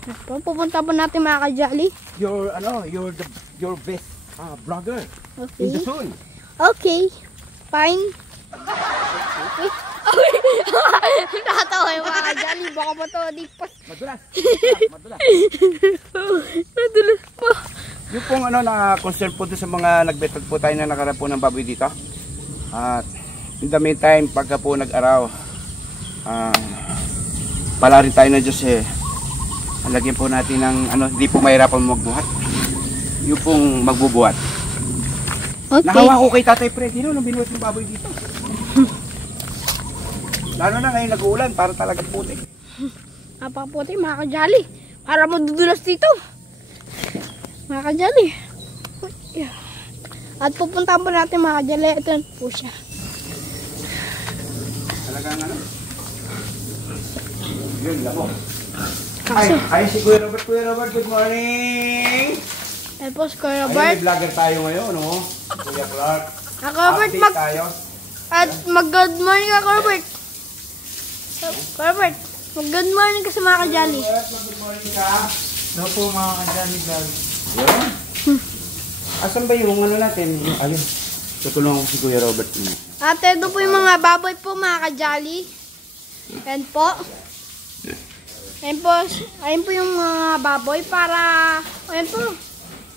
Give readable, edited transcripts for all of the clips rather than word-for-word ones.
Ito, pupunta po natin mga ka-jolly. Your best brother Okay. in the soul. Okay. Fine. Natatawa yung mga ka-jolly. Baka ba ito dipas? Madulas. Madulas. Nadulas po. Yung pong na-concern po doon sa mga nagbetag po tayo na nakarapo ng baboy dito. At in the meantime, pagka po nag-araw, pala rin tayo na Diyos lagyan po natin ng hindi po mahirapan magbuhat. Yung pong magbubuhat. Okay. Nahawa ko kay Tatay Freddy nung binuhat ng baboy dito. Lalo na ngayon nag-uulan, para talagang puti. Napakaputi mga ka-jolly. Para madudulas dito. Mga ka-jolly. At pupuntahan po natin mga ka-jolly. Ito po siya. Talagang yun, labo. Ay, si Kuya Robert. Kuya Robert, good morning! Ayan po si Kuya Ayun, Robert. may vlogger tayo ngayon, Kuya Clark. Ako Robert, Update tayo. At mag-good morning ako Robert. Robert, mag-good morning ka sa mga ka-jolly. Robert, good morning ka. No po mga ka-jolly vlog. Yun. Asan ba yung natin? Ayun. Tutulungan ko si Kuya Robert. At ito po yung mga baboy po mga ka-jolly. Ayan po. Ayan po yung mga baboy para, ayan po.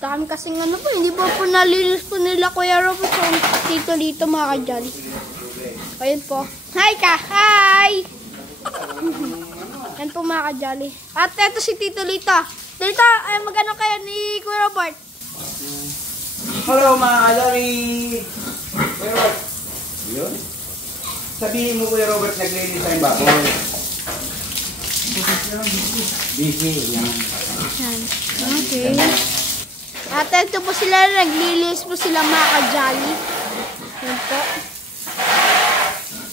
Dami kasing po, hindi po nalinis po nila Kuya Robert so dito mga ka-jolly. Ayan po. Hi ka! Hi! Ayan po mga ka-jolly. At ito si Tito Lito. Tito, ay magano kayo ni Kuya Robert? Hello mga ka-jolly! Kuya Robert. Yun. Sabihin mo Kuya Robert, naglinis tayong baboy. Busy. Yan. Yan. Okay. At ito po sila, naglilis po sila mga ka-jolly. Yan po.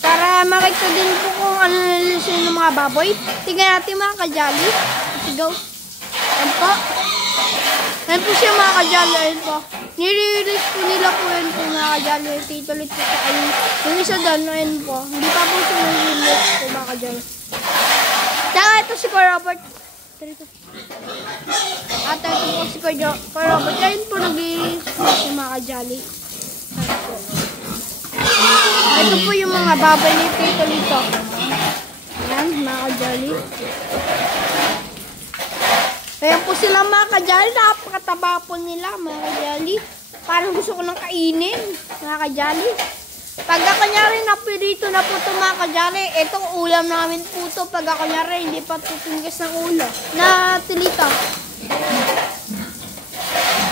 Para makita din po kung ano nalilisin ng mga baboy. Tingnan natin mga ka-jolly. Let's go. Yan po. Yan po siya mga ka-jolly. Yan po. Nire-release po nila po yun po mga ka-jolly. Tito Lito sa ayun. Yung isa doon, yan po. Hindi pa po siya nire-release po mga ka-jolly. Tsaka ito si Kuya Robert. At ito po si Kuya Robert. Ayun po nag-release po si mga ka-jolly. Ito po yung mga baboy ni Tito Lito. Ayan, mga ka-jolly. Ayan po sila mga ka-jolly. Napakataba po nila mga ka-jolly. Parang gusto ko nang kainin mga ka-jolly. Pagka kanyari napirito na po ito mga ka-jolly, ito ulam namin po ito. Pagka kanyari hindi pa tutinggas ng ulo na tilita.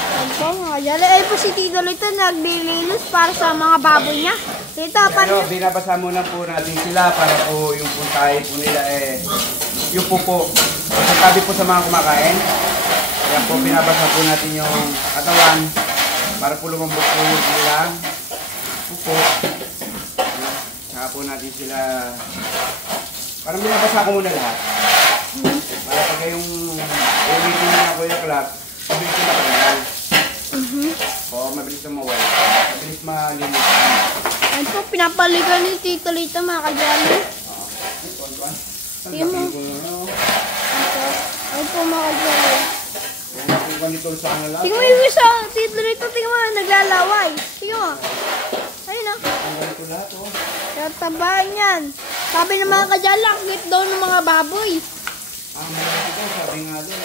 Ayan po mga ka-jolly. Ayun po si Tito Lito naglilinis para sa mga baboy niya. Tito, Pero binabasa muna po natin sila para po yung puntahe po nila yung pupo. Sabi po sa mga kumakain. Kaya po binabasa po natin yung katawan para po lumambot po yung nilang pupo. Saka po natin sila, parang binabasa ko muna lahat. Para pag yung ulitin na Kuya Clark, mabilis na matanggal. O, mabilis na mawala. Mabilis malinis. Ayan po, pinapaligan ni Tito Lito mga ka-jolly. Tingnan mo. Ayan po mga ka-jolly. Tingnan mo yung isa, Tito Lito, tingnan mo, naglalaway. Tingnan mo. Ayun na. Kaya tabahan yan. Sabi ng mga ka-jolly, akit daw ng mga baboy. Sabi nga doon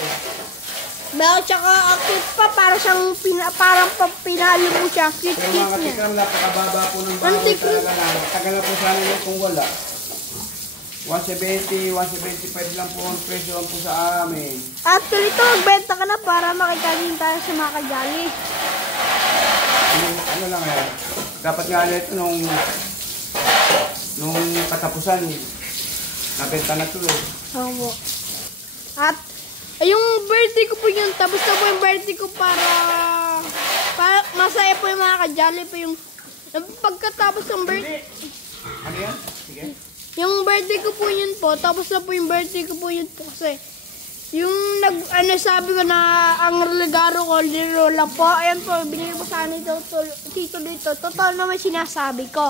Bakit tsaka akit pa, para siyang parang pinalo mo siya. Pero Kit-kit mga niya. katikram, napakababa po ng baboy talaga na. Tagal na po sana yun kung wala. 170, 175 lang po ang presyo po sa amin. Actually ito, magbenta ka na para makita din tayo sa mga ka-jolly. Ano lang dapat nga ito nung katapusan, nabenta na tuloy. Oo. At yung birthday ko po yun, tapos na po yung birthday ko para masaya po yung mga ka-jolly po yung pagkatapos ng birthday. Ano yan? Sige. Yung birthday ko po yun po, tapos na po yung birthday ko po yun po kasi yung sabi ko na ang regalo ko, liro lang po. Ayan po, binili ko sana ito, Tito Lito. Totoo naman sinasabi ko.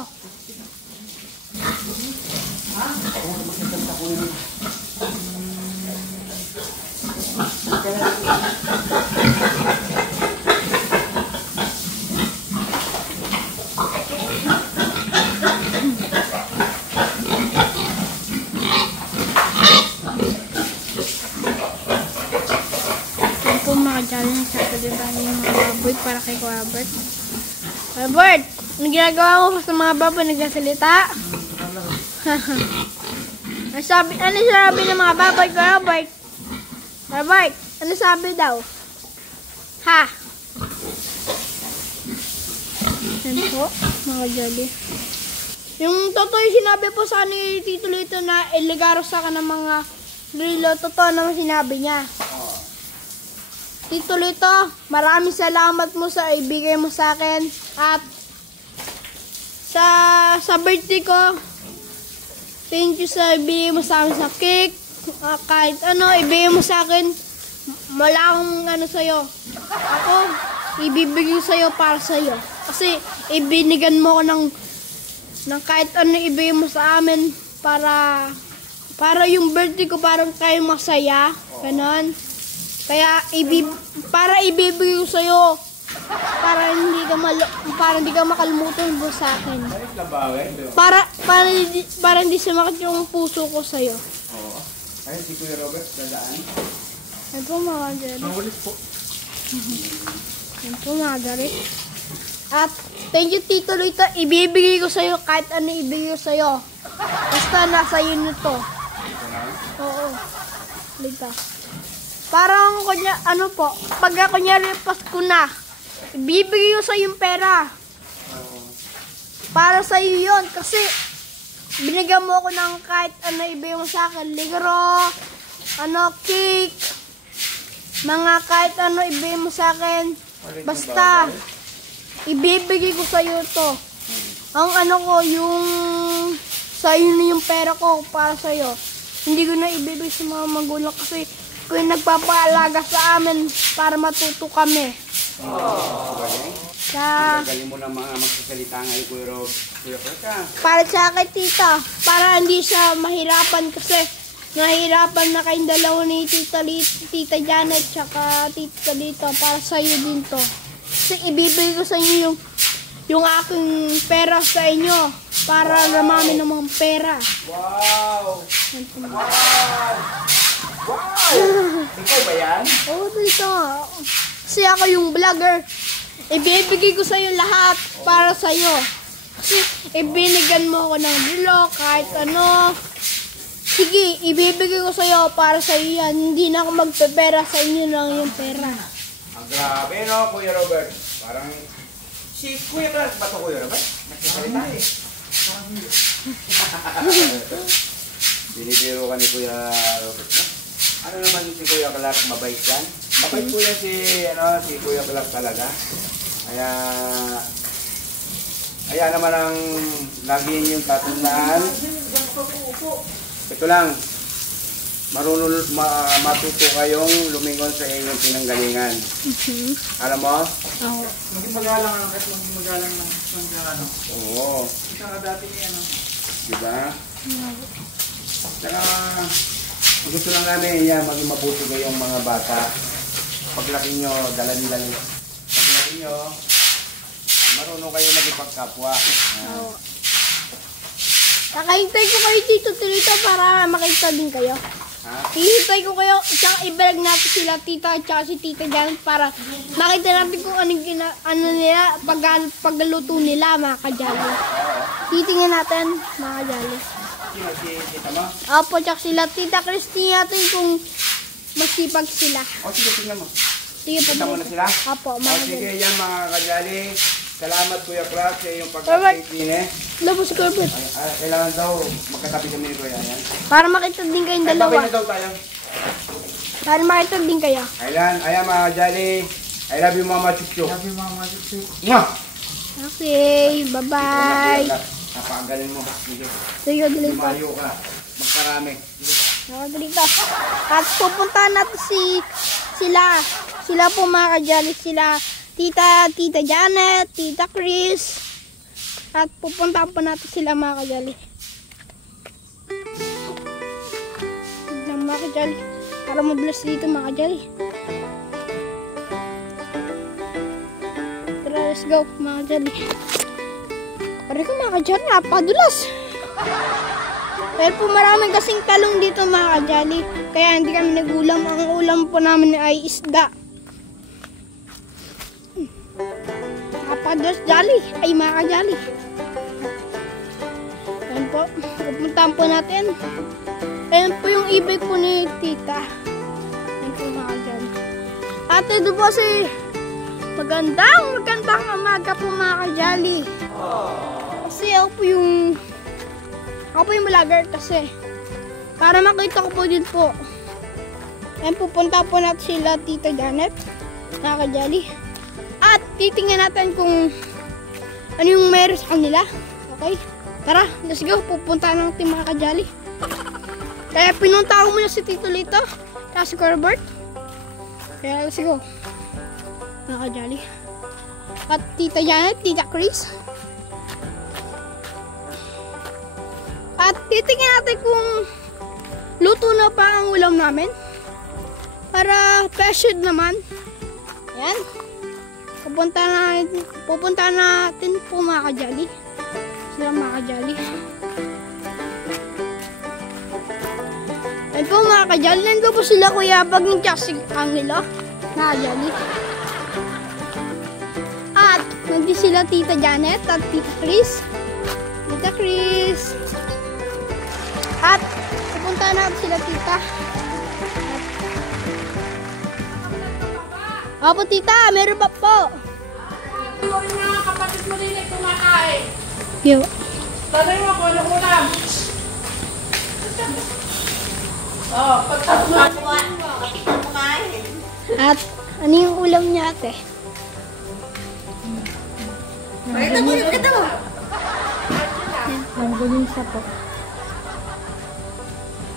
natin tayo yung mga baboy para kay Kuya Albert. Albert, ano ginagawa mo sa mga baboy? Nagsasalita? ano sabi ng mga baboy, Kuya Albert? Albert, ano sabi daw? Ha? Yan po, mga jolly. Yung totoo yung sinabi po sa ni Tito Lito na iligaro sa akin ng mga grilo, totoo naman sinabi niya. Tito Lito, maraming salamat mo sa ibigay mo sa akin at sa birthday ko, thank you sa ibigay mo sa akin sa cake, kahit ano, ibigay mo sa akin, wala akong ano sa'yo. Ako, ibibigay sa'yo para sa'yo. Kasi ibinigan mo ko ng kahit ano ibigay mo sa amin para yung birthday ko parang kayo masaya, ganon. Kaya para ibibigay ko sa'yo para hindi ka makalimutan mo sa akin. Para hindi sumakit yung puso ko sa'yo. Oo. Ayun, si Kuya Robert, dadaan. Yan po mga jari. Mawalis po. Yan po mga jari. At thank you Tito Lito, ibibigay ko sa'yo kahit ano ibigay ko sa'yo. Basta nasa iyo nito. Oo. Lito. Parang ano po, pag kunyari Pasko na, ibibigay ko sa'yo yung pera. Para sa'yo yun. Kasi binigyan mo ako ng kahit ano ibigay mo sa akin. Ligro, cake, mga kahit ano ibigay mo sa akin. Basta ibibigay ko sa'yo to. Ang yung sa'yo na yung pera ko para sa'yo. Hindi ko na ibibigay sa mga magulang kasi ko yung nagpapaalaga sa amin para matuto kami. Galing mo na mga magsasalita ngayon, Kuya Rob. Kuya Perka. Para sa akin, tita. Para hindi siya mahirapan kasi nahihirapan na kayong dalawa ni Tita Janet tsaka Tita Lito. Para sa'yo din to. Kasi ibibigay ko sa inyo yung aking pera sa inyo para ramami ng mga pera. Wow! Wow! Ikaw ba yan? Oo, dito nga. Kasi ako yung vlogger. Ibibigay ko sa iyo lahat para sa iyo. Kasi ibinigan mo ako ng bilo kahit ano. Sige, ibibigay ko sa iyo para sa iyo yan. Hindi na ako magpepera sa inyo lang yung pera. Ang grabe, no, Kuya Robert? Parang si Kuya Clark ba ito, Kuya Robert? Nagsasalita eh. Binibiro ka ni Kuya Robert, no? Ano naman si Kuya Clark, mabait yan? Mabait po yan si Kuya Clark talaga. Kaya naman ang lagi yung tatandaan. Ito lang, matuto kayong lumingon sa inyong pinanggalingan. Alam mo? Oo. Maging magalang lang kahit maging magalang lang ano. Oo. Isa nga dati niya ano. Diba? Saka, gusto lang namin yan, maging mabuti kayong mga bata. Paglaki nyo, dalan-dalan. Paglaki nyo, marunong kayo magipagkapwa. Oo. Nakahintay ko kayo dito para makita din kayo. Ha? Hihintay ko kayo, tsaka i-vlog natin sila tita at si Tita Janet para makita natin kung ano nila, pagluto nila mga kajali. Titingnan natin mga kajali. Sino si tita mo? Opo, tsaka sila Tita Christy natin kung masipag sila. O sige, tingnan mo. Sige po. Kita mo na sila? Opo, O mga sige, kajali. yan mga kajali. Salamat Kuya Clark sa iyong pagkakaitin eh. Labos ko po. Kailangan daw magkatabi kami ni Kuya yan. Para makita din kayong dalawa. Tabi na daw tayo. Para makita din kayo. Ayan mga kajali. I love you Mama Chuchu. Sabi mga masisip. Mwah! Okay, bye-bye. Napakagaling mo. Sige. Sige, dito. Lumayo ka. Magkarami. Dito. At pupuntahan natin sila po mga kajali, sila Tita Janet, Tita Chris. At pupuntahan po natin sila mga kajali. Tignan mga kajali. Para madulas dito mga kajali. Tara, let's go mga kajali. Pare ko mga kajali, napadulas. Pero po maraming kasing talong dito mga kajali. Kaya hindi kami nagulam. Ang ulam po namin ay isda. Father's Jolly. Ay, mga ka-Jolly. Ayan po. Pupuntahan po natin. Ayan po yung ibig po ni tita. Ayan po mga ka-Jolly. At ito po si magandang umaga po mga ka-Jolly. Kasi ako po yung vlogger kasi para makita ko po din po. Ayan, pupunta po natin sila Tita Janet, mga ka-Jolly. At titingnan natin kung ano yung meron sa kanila. Okay? Tara, let's go. Pupunta natin mga ka-Jolly. Kaya pinunta ko muna si Tito Lito, kaya si Corbert. Kaya let's go. Mga ka-Jolly. At Tita Janet, Tita Chris. At titingnan natin kung luto na pa ang ulam namin. Para passion naman. Ayan. Pupunta natin po mga ka-Jolly. Sila mga ka-Jolly. Ayan po mga ka-Jolly. Nandun po sila Kuya Bag ng Chasig Angelo. Mga ka-Jolly. At nandun sila Tita Janet at Tita Chris. Tita Chris. At pupunta natin sila tita. Opo tita, meron pa po. Yung mga kapatid mo din ay kumakain. Yo. Tanay mo kung ano ulam. Pagtapos mo kumain. At ano yung ulam niya ate? Pakita mo. Langganisa po.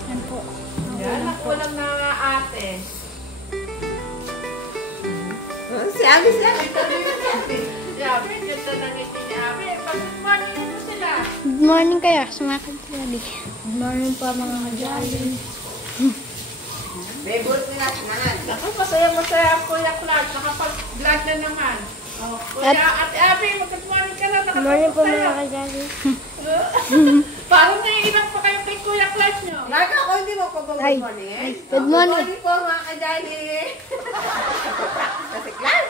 Yan po. Yan ang ulam na ate. Si Abis lang. Yabe, ganda na ngiti ni Abe. Pag-morning mo sila. Good morning kaya sa mga ka-Jolly. Good morning po mga ka-Jolly. May bulot nila sinanan. Ako, masaya-masaya ang Kuya Clark. Nakapag-vlog na naman. Kuya, Ate Abe, mag-good morning ka na. Good morning po mga ka-Jolly. Parang naiilang pa kayo kay Kuya Clark nyo. Lagi ako hindi mo pag-good morning eh. Good morning. Good morning po mga ka-Jolly. Kasi Clark.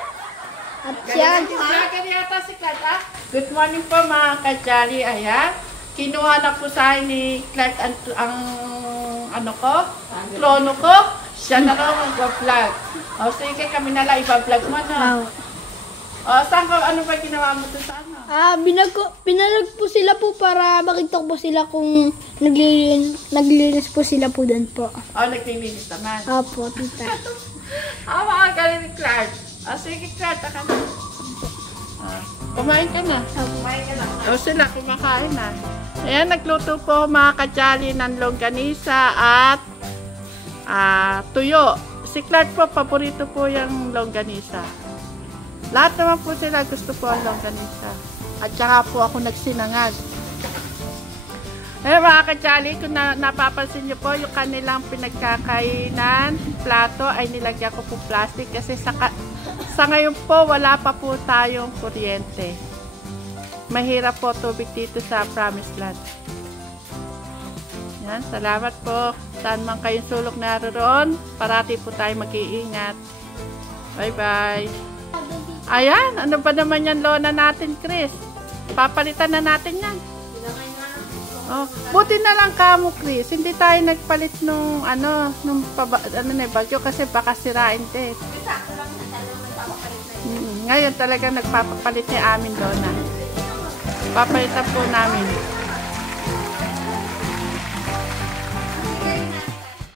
At siya, Vlogger yata si Clark, ah. Good morning po mga ka-Jolly. Ayan. Kinuha na po sa akin ni Clark ang ano ko, trono ko. Siya na raw mag-vlog. O sige, kami na lang ipa-vlog mo na. O saan ka, ano ba ginawa mo doon sa ano? Pinalag po sila po para makita ko po sila kung naglilinis po sila po doon po. O naglilinis naman. Opo, tita. Mga galing ni Clark. O sige Clark, taka na. Kumain ka na. Kumain ka lang. O sila, kumakain na. Ayan, nagluto po mga ka-Jolly ng longganisa at tuyo. Si Clark po, paborito po yung longganisa. Lahat naman po sila gusto po ang longganisa. At saka po ako nagsinangag. Ayan mga ka-Jolly, kung napapansin nyo po, yung kanilang pinagkakainan, plato ay nilagyan ko po plastic kasi sa ngayon po, wala pa po tayong kuryente. Mahirap po tubig dito sa Promised Land. Yan, salamat po. Saan man kayong sulok naroon, parati po tayo mag-iingat. Bye-bye. Ayan, ano ba naman yan lona natin, Chris? Papalitan na natin yan. Oh, buti na lang kamo, Chris. Hindi tayo nagpalit nung bagyo kasi baka sirain din. Ngayon talaga nagpapapalit ni amin lona. Papalitan po namin.